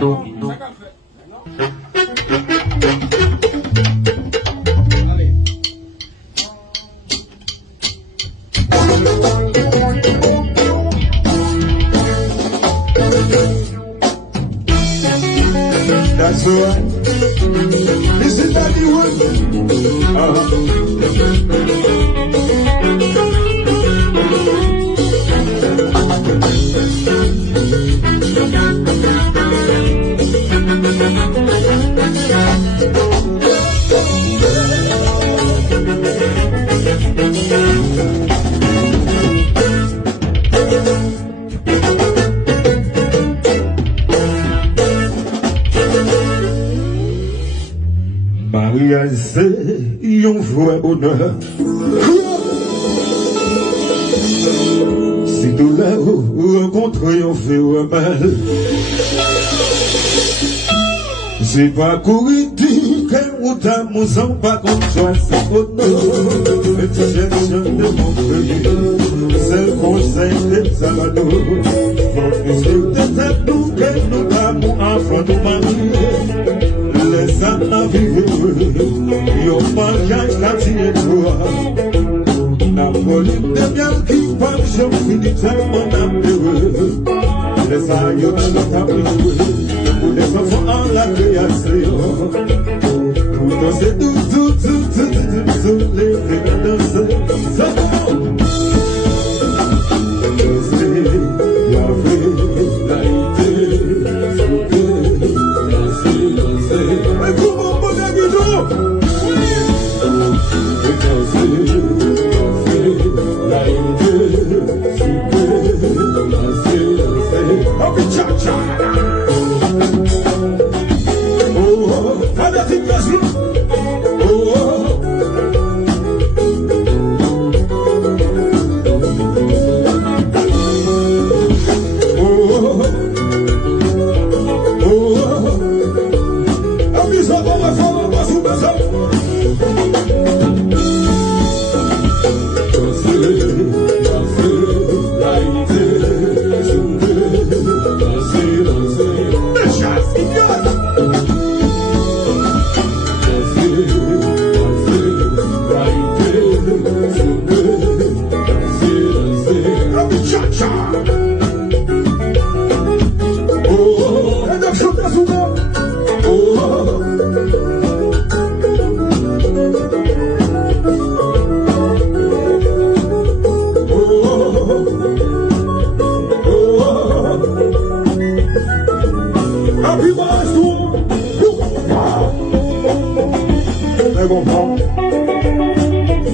That's right. This is not the one. Mariage, c'est un vrai bonheur. Si tout là où rencontrer on fait un mal. C'est pas courir dire que d'amour sans pas qu'on choisit bonheur. Mais tu cherches de mon pays, c'est le conseil de Salvador. Faut que c'est nous que nous d'amour enfant de marier. Les âmes vivent, ils ont mangé un quartier de loi. La police de bien qui parle, je finis tellement amoureux. Les aïeux dans le tablier, pour les enfants en la création. Tout c'est tout, les frères danser. Ça va!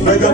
Mega